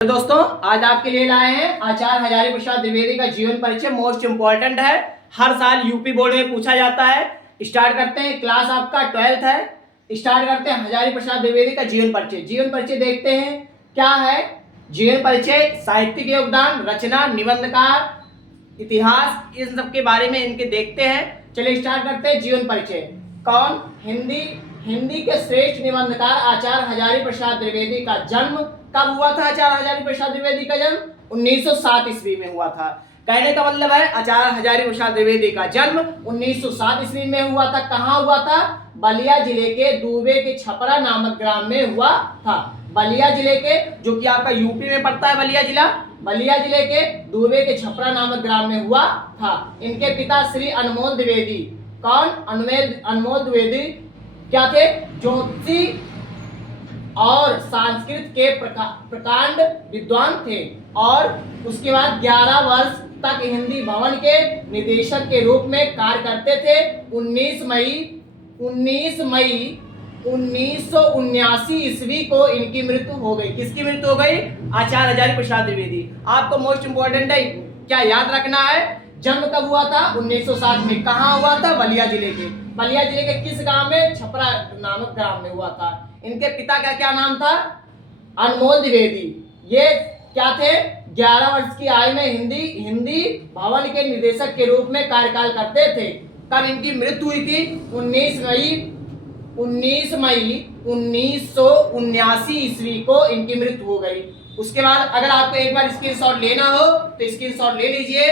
तो दोस्तों आज आपके लिए लाए हैं आचार्य हजारी प्रसाद द्विवेदी का जीवन परिचय। मोस्ट इंपॉर्टेंट है, हर साल यूपी बोर्ड में पूछा जाता है। स्टार्ट करते हैं, क्लास आपका 12th है। स्टार्ट करते हैं हजारी प्रसाद द्विवेदी का जीवन परिचय। जीवन परिचय देखते हैं क्या है। जीवन परिचय साहित्यिक योगदान, रचना, निबंधकार, इतिहास, इन सब के बारे में इनके देखते हैं। चलिए स्टार्ट करते हैं। जीवन परिचय कौन? हिंदी के श्रेष्ठ निबंधकार आचार्य हजारी प्रसाद द्विवेदी का जन्म कब हुआ था? आचार्य हजारी प्रसाद द्विवेदी का जन्म 1907 ईस्वी में हुआ था। कहने का मतलब है आचार्य हजारी प्रसाद द्विवेदी का जन्म 1907 ईस्वी में हुआ था। कहाँ हुआ था? बलिया जिले के दूबे के छपरा नामक ग्राम में हुआ था। बलिया जिले के, जो कि आपका यूपी में पड़ता है बलिया जिला, बलिया जिले के दूबे के छपरा नामक ग्राम में हुआ था। इनके पिता श्री अनमोल द्विवेदी, कौन? अनमोल द्विवेदी क्या थे? ज्योतिषी और संस्कृत के प्रकांड विद्वान थे और उसके बाद 11 वर्ष तक हिंदी भवन के निदेशक के रूप में कार्य करते थे। 19 मई 1979 ईस्वी को इनकी मृत्यु हो गई। किसकी मृत्यु हो गई? आचार्य हजारी प्रसाद द्विवेदी। आपको मोस्ट इंपोर्टेंट है, क्या याद रखना है? जन्म कब हुआ था? 1907 में। कहाँ हुआ था? बलिया जिले के। बलिया जिले के किस गांव में? छपरा नामक ग्राम में हुआ था। इनके पिता का क्या नाम था? अनमोल द्विवेदी। ये क्या थे? 11 वर्ष की आयु में हिंदी भवन के निदेशक के रूप में कार्यकाल करते थे। कब इनकी मृत्यु हुई थी? 19 मई 1979 ईस्वी को इनकी मृत्यु हो गई। उसके बाद अगर आपको एक बार स्क्रीनशॉट लेना हो तो स्क्रीनशॉट ले लीजिए।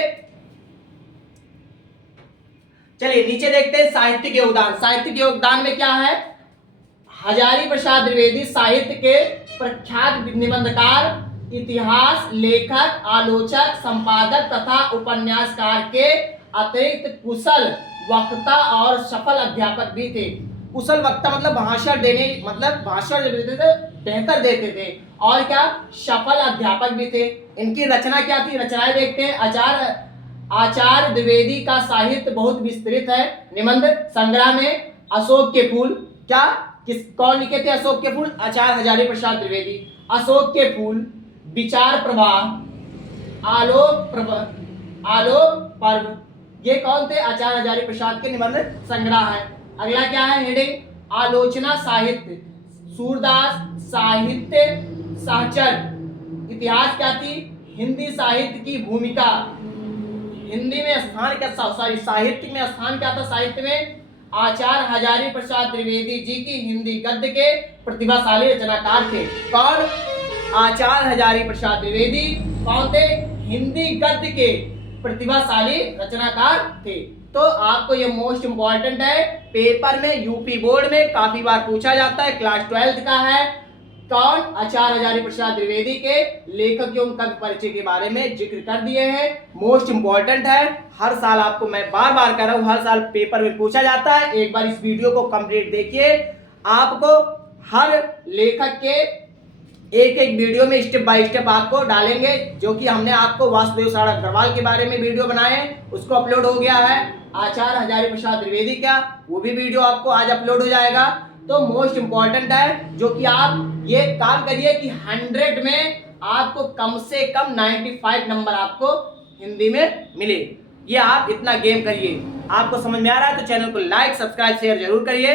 चलिए नीचे देखते हैं साहित्यिक योगदान। साहित्यिक योगदान में क्या है? हजारी प्रसाद द्विवेदी साहित्य के प्रख्यात निबंधकार, इतिहास लेखक, आलोचक, संपादक तथा उपन्यासकार के अतिरिक्त कुशल वक्ता और सफल अध्यापक भी थे। कुशल वक्ता मतलब भाषण देते थे, बेहतर देते थे। और क्या? सफल अध्यापक भी थे। इनकी रचना क्या थी? रचनाएं देखते हैं। आचार्य द्विवेदी का साहित्य बहुत विस्तृत है। निबंध संग्रह में अशोक के फूल, क्या कौन लिखे थे? अशोक के फूल आचार्य हजारी प्रसाद द्विवेदी। अशोक के फूल, विचार प्रवाह, आलोक पर्व, ये कौन थे? आचार्य हजारी प्रसाद के निबंध संग्रह है। अगला क्या है हेडिंग? आलोचना साहित्य, सूरदास साहित्य सहचर। इतिहास क्या थी? हिंदी साहित्य की भूमिका, हिंदी में स्थान क्या था? साहित्य में स्थान क्या था? साहित्य में आचार्य हजारी प्रसाद द्विवेदी जी की हिंदी गद्य के प्रतिभाशाली रचनाकार थे। कौन? आचार्य हजारी प्रसाद द्विवेदी कौन थे? हिंदी गद्य के प्रतिभाशाली रचनाकार थे। तो आपको ये मोस्ट इंपॉर्टेंट है, पेपर में यूपी बोर्ड में काफी बार पूछा जाता है। क्लास 12th का है। कौन? आचार्य हजारी प्रसाद द्विवेदी के लेखक एवं कवि परिचय के बारे में जिक्र कर दिए हैं। मोस्ट इंपॉर्टेंट है, हर साल आपको मैं बार बार कह रहा हूं, हर साल पेपर में पूछा जाता है। एक बार इस वीडियो को कंप्लीट देखिए। आपको हर लेखक के एक एक वीडियो में स्टेप बाय स्टेप आपको डालेंगे। जो कि हमने आपको वासुदेव सारंग अग्रवाल के बारे में वीडियो बनाए, उसको अपलोड हो गया है। आचार्य हजारी प्रसाद द्विवेदी का वो भी वीडियो आपको आज अपलोड हो जाएगा। तो मोस्ट इंपॉर्टेंट है, जो कि आप ये काम करिए कि 100 में आपको कम से कम 95 नंबर आपको हिंदी में मिले। ये आप इतना गेम करिए। आपको समझ में आ रहा है तो चैनल को लाइक, सब्सक्राइब, शेयर जरूर करिए।